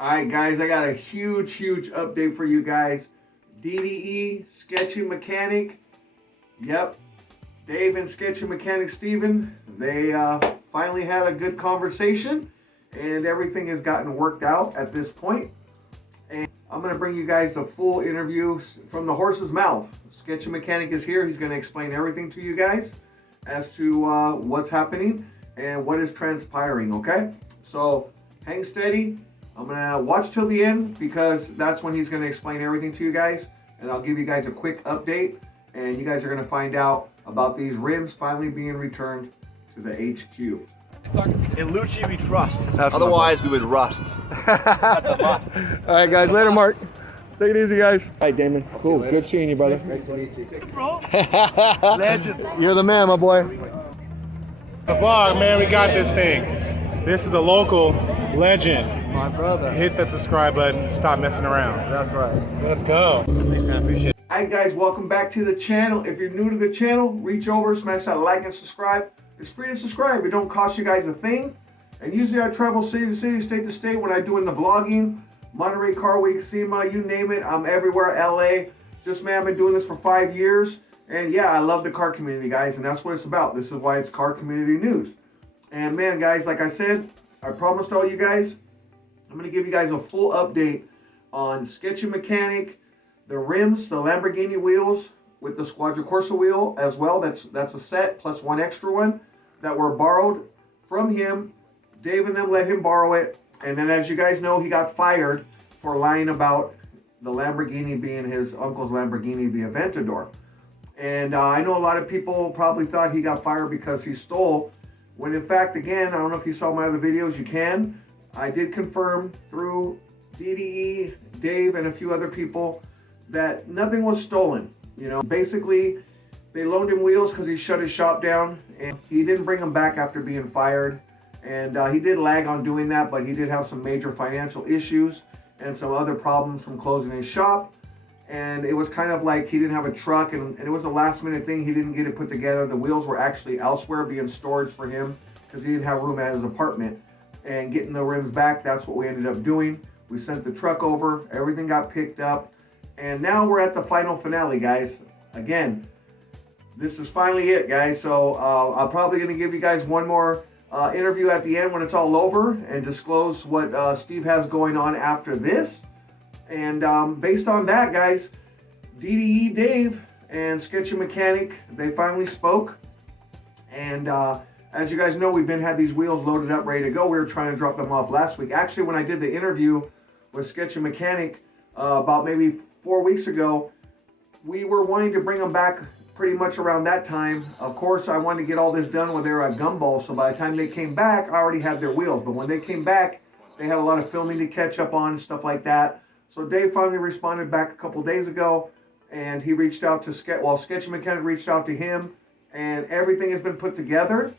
All right, guys, I got a huge update for you guys. DDE, Sketchy Mechanic. Yep, Dave and Sketchy Mechanic Steven, they finally had a good conversation and everything has gotten worked out at this point. And I'm going to bring you guys the full interview from the horse's mouth. Sketchy Mechanic is here. He's going to explain everything to you guys as to what's happening and what is transpiring, okay? So hang steady. I'm going to watch till the end because that's when he's going to explain everything to you guys. And I'll give you guys a quick update. And you guys are going to find out about these rims finally being returned to the HQ. In Lucci we trust. That's Otherwise we would rust. That's a must. All right, guys. Later, Mark. Take it easy, guys. All right, Damon. Cool. Good seeing you, brother. Nice to meet you. Legend. You're the man, my boy. The vlog, man, we got this thing. This is a local legend. My brother. Hit that subscribe button. Stop messing around. That's right. Let's go. I appreciate it. All right, guys. Welcome back to the channel. If you're new to the channel, reach over, smash that like and subscribe. It's free to subscribe. It don't cost you guys a thing. And usually I travel city to city, state to state when I do in the vlogging. Monterey Car Week, SEMA, you name it. I'm everywhere, LA. Just, man, I've been doing this for 5 years. And yeah, I love the car community, guys. And that's what it's about. This is why it's car community news. And man, guys, like I said, I promised all you guys, I'm going to give you guys a full update on Sketchy Mechanic, the rims, the Lamborghini wheels with the Squadra Corsa wheel as well. That's a set plus one extra one that were borrowed from him. Dave and them let him borrow it. And then as you guys know, he got fired for lying about the Lamborghini being his uncle's Lamborghini, the Aventador. And I know a lot of people probably thought he got fired because he stole, when in fact, again, I don't know if you saw my other videos, you can. I did confirm through DDE, Dave, and a few other people that nothing was stolen. You know, basically, they loaned him wheels because he shut his shop down, and he didn't bring them back after being fired. And he did lag on doing that, but he did have some major financial issues and some other problems from closing his shop. And it was kind of like he didn't have a truck, and it was a last minute thing. He didn't get it put together. The wheels were actually elsewhere being storage for him because he didn't have room at his apartment. And getting the rims back, that's what we ended up doing. We sent the truck over, everything got picked up, and now we're at the final finale, guys. Again, this is finally it, guys. So I'm probably going to give you guys one more interview at the end when it's all over and disclose what Steve has going on after this. And based on that, guys, DDE Dave and Sketchy Mechanic, they finally spoke. And as you guys know, we've had these wheels loaded up, ready to go. We were trying to drop them off last week. Actually, when I did the interview with Sketchy Mechanic about maybe 4 weeks ago, we were wanting to bring them back pretty much around that time. Of course, I wanted to get all this done when they were at Gumball, so by the time they came back, I already had their wheels. But when they came back, they had a lot of filming to catch up on, stuff like that. So Dave finally responded back a couple days ago, and he reached out to Sketchy Mechanic reached out to him, and everything has been put together.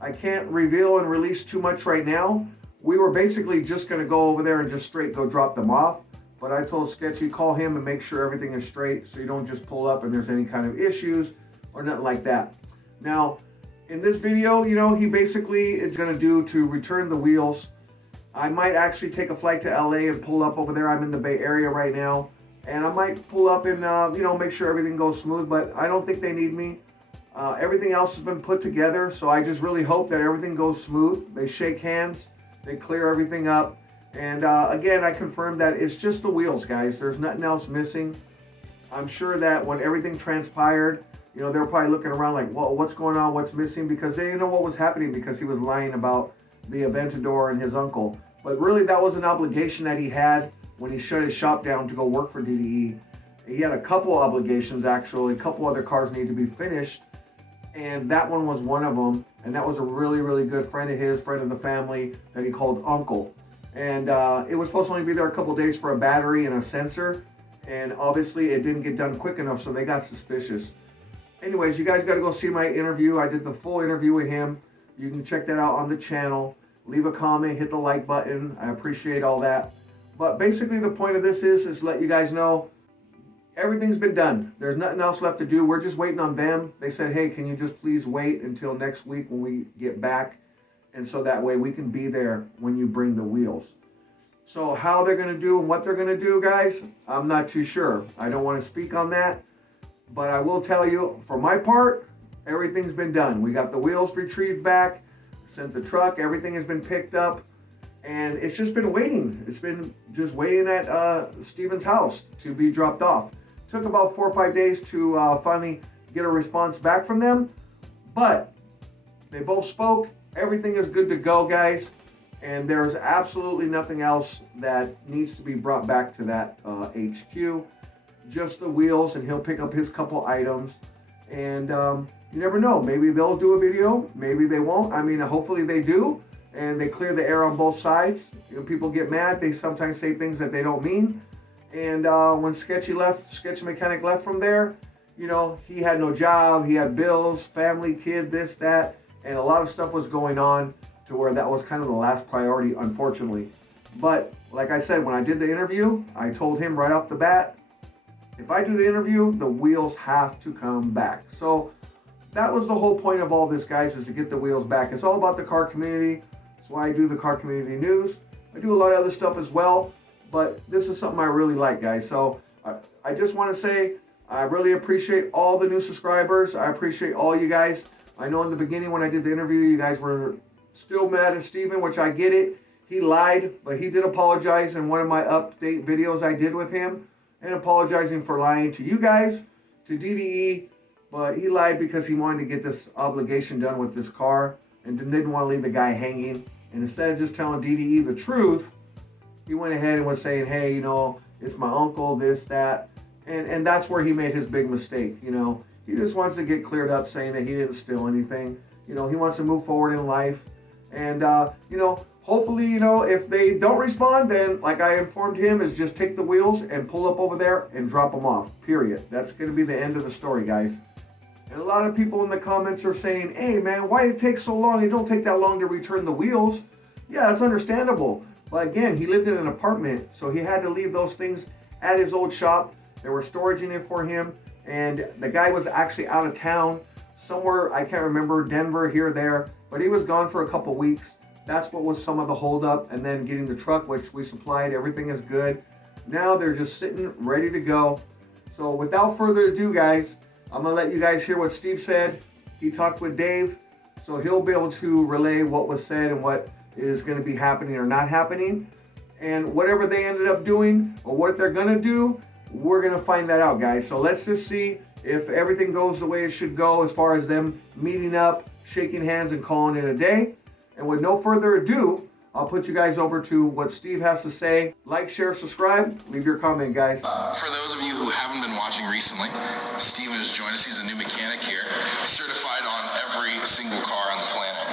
I can't reveal and release too much right now. We were basically just going to go over there and just straight go drop them off. But I told Sketchy, call him and make sure everything is straight so you don't just pull up and there's any kind of issues or nothing like that. Now, in this video, you know, he basically is going to do to return the wheels. I might actually take a flight to LA and pull up over there. I'm in the Bay Area right now. And I might pull up and, you know, make sure everything goes smooth. But I don't think they need me. Everything else has been put together. So I just really hope that everything goes smooth. They shake hands. They clear everything up. And again, I confirmed that it's just the wheels, guys. There's nothing else missing. I'm sure that when everything transpired, you know, they're probably looking around like, well, what's going on? What's missing? Because they didn't know what was happening because he was lying about the Aventador and his uncle. But really, that was an obligation that he had when he shut his shop down to go work for DDE. He had a couple obligations, actually. A couple other cars needed to be finished. And that one was one of them. And that was a really good friend of his, friend of the family, that he called Uncle. And it was supposed to only be there a couple days for a battery and a sensor. And obviously it didn't get done quick enough, so they got suspicious. Anyways, you guys got to go see my interview. I did the full interview with him. You can check that out on the channel. Leave a comment, hit the like button. I appreciate all that. But basically the point of this is let you guys know everything's been done. There's nothing else left to do. We're just waiting on them. They said, hey, can you just please wait until next week when we get back? And so that way we can be there when you bring the wheels. So how they're going to do and what they're going to do, guys, I'm not too sure. I don't want to speak on that. But I will tell you, for my part, everything's been done. We got the wheels retrieved back, sent the truck, everything has been picked up, and it's just been waiting. It's been just waiting at Steven's house to be dropped off. Took about 4 or 5 days to finally get a response back from them, but they both spoke. Everything is good to go, guys, and there's absolutely nothing else that needs to be brought back to that HQ. Just the wheels, and he'll pick up his couple items, and you never know, maybe they'll do a video, maybe they won't. I mean, hopefully they do, and they clear the air on both sides. You know, people get mad, they sometimes say things that they don't mean, and when Sketchy Mechanic left from there, you know, he had no job, he had bills, family, kid, this, that, and a lot of stuff was going on to where that was kind of the last priority, unfortunately. But like I said, when I did the interview, I told him right off the bat, if I do the interview, the wheels have to come back. So that was the whole point of all this, guys, is to get the wheels back. It's all about the car community. That's why I do the car community news. I do a lot of other stuff as well, but this is something I really like, guys. So I just want to say I really appreciate all the new subscribers. I appreciate all you guys. I know in the beginning when I did the interview, you guys were still mad at Steven, which I get it. He lied, but he did apologize in one of my update videos I did with him, and apologizing for lying to you guys, to DDE, but he lied because he wanted to get this obligation done with this car and didn't want to leave the guy hanging. And instead of just telling DDE the truth, he went ahead and was saying, hey, you know, it's my uncle, this, that, and that's where he made his big mistake. You know, he just wants to get cleared up, saying that he didn't steal anything. You know, he wants to move forward in life, and you know, hopefully, you know, if they don't respond, then, like I informed him, is just take the wheels and pull up over there and drop them off, period. That's going to be the end of the story, guys. And a lot of people in the comments are saying, hey, man, why did it take so long? It don't take that long to return the wheels. Yeah, that's understandable. But again, he lived in an apartment, so he had to leave those things at his old shop. They were storaging it for him, and the guy was actually out of town, somewhere, I can't remember, Denver, here, there, but he was gone for a couple weeks. That's what was some of the holdup, and then getting the truck, which we supplied. Everything is good. Now they're just sitting ready to go. So without further ado, guys, I'm going to let you guys hear what Steve said. He talked with Dave, so he'll be able to relay what was said and what is going to be happening or not happening. And whatever they ended up doing or what they're going to do, we're going to find that out, guys. So let's just see if everything goes the way it should go as far as them meeting up, shaking hands, and calling it a day. And with no further ado, I'll put you guys over to what Steve has to say. Like, share, subscribe, leave your comment, guys. For those of you who haven't been watching recently, Steven has joined us. He's a new mechanic here, certified on every single car on the planet.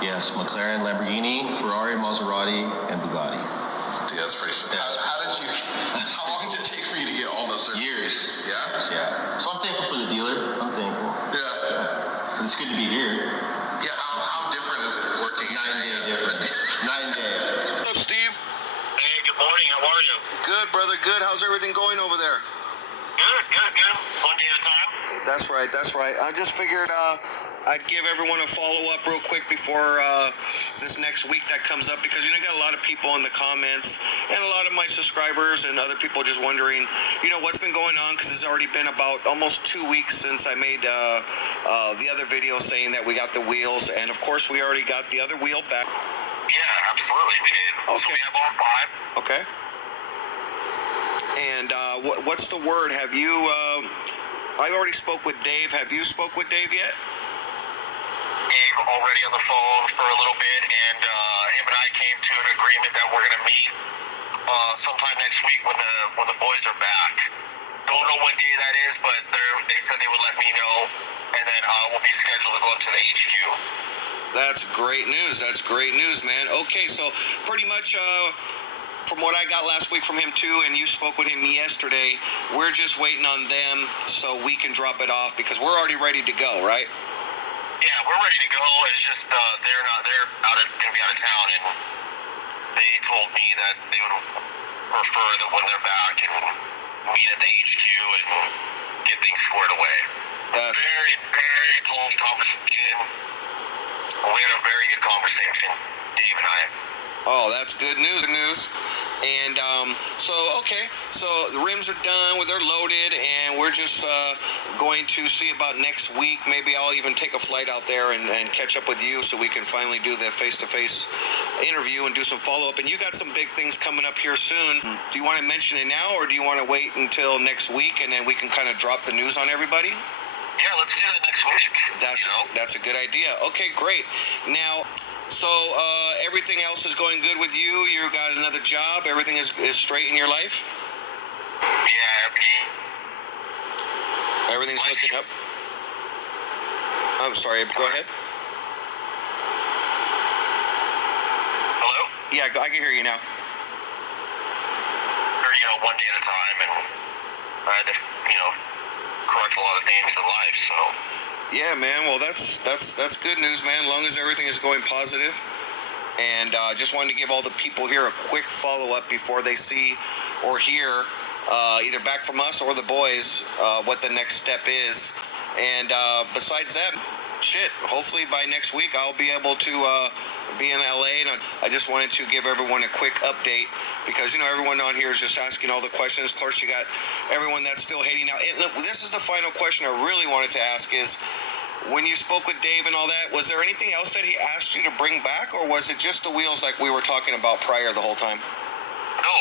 Yes, McLaren, Lamborghini, Ferrari, Maserati, and Bugatti. Dude, that's pretty sick. How long did it take for you to get all those certificates? Years. Yeah? Yeah. So I'm thankful for the dealer. I'm thankful. Yeah. It's good to be here. Yeah, how different is it working? Night and day different. Night and day. What's up, Steve? Hey, good morning. How are you? Good, brother, good. How's everything going over there? Good. One day at a time. That's right. I just figured I'd give everyone a follow-up real quick before this next week that comes up, because, you know, I got a lot of people in the comments and a lot of my subscribers and other people just wondering, you know, what's been going on, because it's already been about almost 2 weeks since I made the other video saying that we got the wheels, and of course we already got the other wheel back. Yeah, absolutely. We did. Okay. So we have all 5. Okay. And what's the word? Have you, I already spoke with Dave. Have you spoke with Dave yet? Dave already on the phone for a little bit, and him and I came to an agreement that we're going to meet sometime next week when the boys are back. Don't know what day that is, but they said they would let me know, and then we'll be scheduled to go up to the HQ. That's great news, man. Okay, so pretty much from what I got last week from him too, and you spoke with him yesterday, we're just waiting on them so we can drop it off, because we're already ready to go, right? Yeah, we're ready to go. It's just they're going to be out of town, and they told me that they would prefer that when they're back and meet at the HQ and get things squared away. Very, very long conversation. We had a very good conversation, Dave and I. Oh, that's good news. And so the rims are done, they're loaded, and we're just going to see about next week. Maybe I'll even take a flight out there and catch up with you so we can finally do the face-to-face interview and do some follow-up. And you got some big things coming up here soon. Do you want to mention it now, or do you want to wait until next week and then we can kind of drop the news on everybody? Yeah, let's do that next week. That's a good idea. Okay, great. Now, so everything else is going good with you? You got another job? Everything is straight in your life? Yeah. Everything's looking up? I'm sorry, go ahead. Hello? Yeah, I can hear you now. Or, one day at a time, and I had to, correct a lot of things in life, so. Yeah, man. Well, that's good news, man. As long as everything is going positive. And just wanted to give all the people here a quick follow-up before they see or hear either back from us or the boys what the next step is. And besides that, hopefully by next week I'll be able to be in LA, and I just wanted to give everyone a quick update because everyone on here is just asking all the questions. Of course, you got everyone that's still hating. Now, look, this is the final question I really wanted to ask is, when you spoke with Dave and all that, was there anything else that he asked you to bring back, or was it just the wheels like we were talking about prior the whole time? No,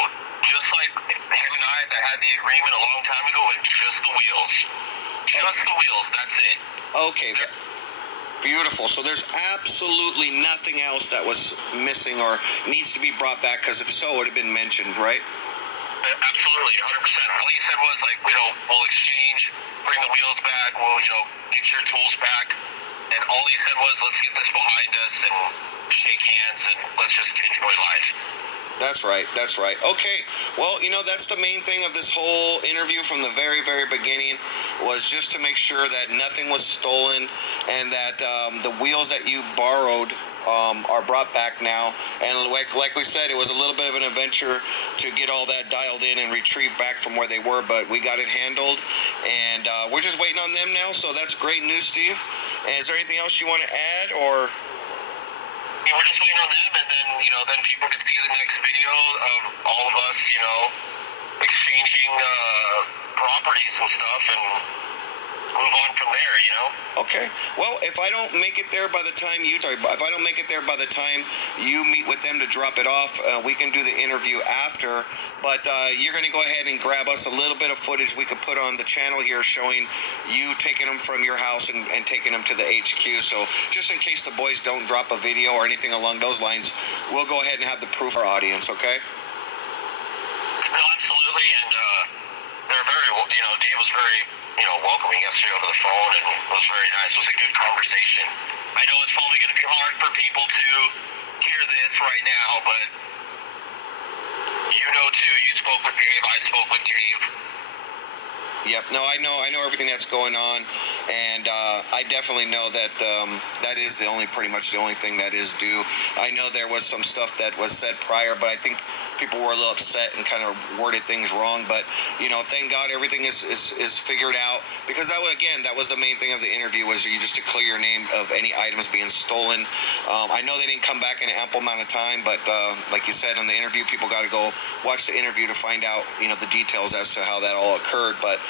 just like him and I that had the agreement a long time ago, it's just the wheels. Just the wheels, that's it. Okay, beautiful. So there's absolutely nothing else that was missing or needs to be brought back, because if so, it would have been mentioned, right? Absolutely, 100%. All he said was, we'll exchange, bring the wheels back, we'll, get your tools back. And all he said was, let's get this behind us and shake hands and let's just enjoy life. That's right. Okay. Well, that's the main thing of this whole interview from the very, very beginning, was just to make sure that nothing was stolen and that the wheels that you borrowed are brought back now. And like we said, it was a little bit of an adventure to get all that dialed in and retrieved back from where they were, but we got it handled, and we're just waiting on them now. So that's great news, Steve. And is there anything else you want to add, or? We're just waiting on them, and then people can see the next video of all of us, exchanging properties and stuff, and move on from there, Okay. Well, if I don't make it there by the time you meet with them to drop it off, we can do the interview after. But you're going to go ahead and grab us a little bit of footage we could put on the channel here showing you taking them from your house and taking them to the HQ. So just in case the boys don't drop a video or anything along those lines, we'll go ahead and have the proof for our audience, okay? No, absolutely, and they're very, Dave was very, welcoming yesterday over the phone, and it was very nice. It was a good conversation. I know it's probably going to be hard for people to hear this right now, but too, you spoke with Dave, I spoke with Dave. Yep. No, I know everything that's going on, and I definitely know that that is pretty much the only thing that is due. I know there was some stuff that was said prior, but I think people were a little upset and kind of worded things wrong. But thank God everything is figured out, because that was the main thing of the interview, was you just to clear your name of any items being stolen. I know they didn't come back in an ample amount of time, but like you said on the interview, people got to go watch the interview to find out the details as to how that all occurred. But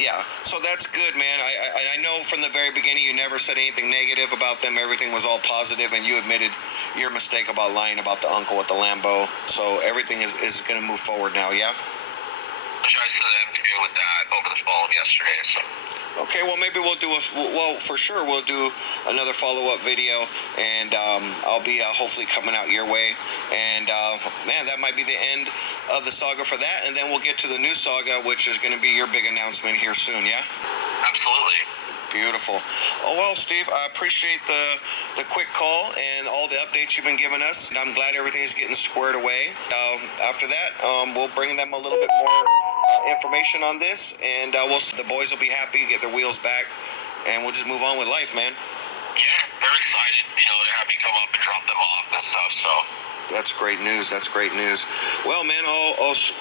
yeah, so that's good, man. I know from the very beginning you never said anything negative about them. Everything was all positive, and you admitted your mistake about lying about the uncle with the Lambo. So everything is going to move forward now, yeah? Apologize to them too with that over the phone yesterday. So. Okay, well, maybe we'll do for sure we'll do another follow-up video, and I'll be hopefully coming out your way, and man, that might be the end of the saga for that, and then we'll get to the new saga, which is going to be your big announcement here soon, yeah? Absolutely. Beautiful. Oh, well, Steve, I appreciate the quick call and all the updates you've been giving us, and I'm glad everything is getting squared away. After that, we'll bring them a little bit more information on this, and the boys will be happy, get their wheels back, and we'll just move on with life, man. Yeah, they're excited, to have me come up and drop them off and stuff, so. That's great news. Well, man,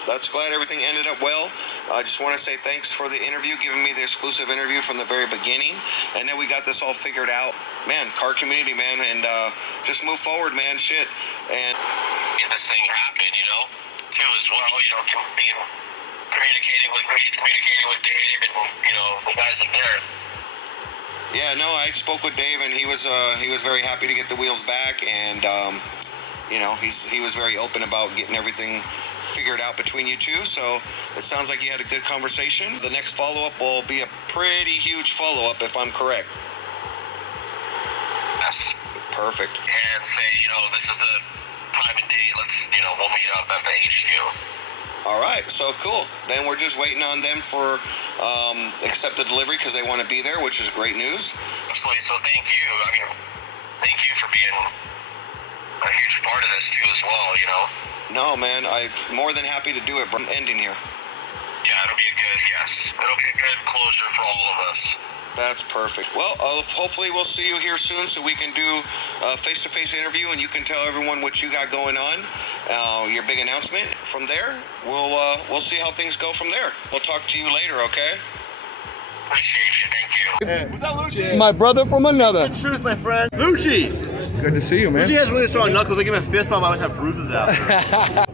that's glad everything ended up well, I just want to say thanks for the interview, giving me the exclusive interview from the very beginning. And then we got this all figured out. Man, car community, man, and just move forward, man, shit. And this thing happen, you know, too, as well, you know, communicating with me, communicating with Dave, and, you know, the guys up there. yeah, no, I spoke with Dave, and he was very happy to get the wheels back, and you know, he was very open about getting everything figured out between you two. So it sounds like you had a good conversation. The next follow-up will be a pretty huge follow-up, if I'm correct. Yes. Perfect. And say, you know, this is the time and date. Let's, you know, we'll meet up at the HQ. All right, so cool. Then we're just waiting on them for accept the delivery because they want to be there, which is great news. Absolutely. So thank you. I mean, thank you for being a huge part of this too, as well. You know. No, man, I'm more than happy to do it. I'm ending here. Yeah, it'll be a good. Yes, it'll be a good closure for all of us. That's perfect. Well, hopefully we'll see you here soon so we can do a face-to-face interview and you can tell everyone what you got going on, your big announcement. From there, we'll see how things go from there. We'll talk to you later, okay? Appreciate you. Thank you. What's up, Lucci? My brother from another. Good truth, my friend. Lucci! Good to see you, man. Lucci has really strong knuckles. I give him a fist bump. I always have bruises after.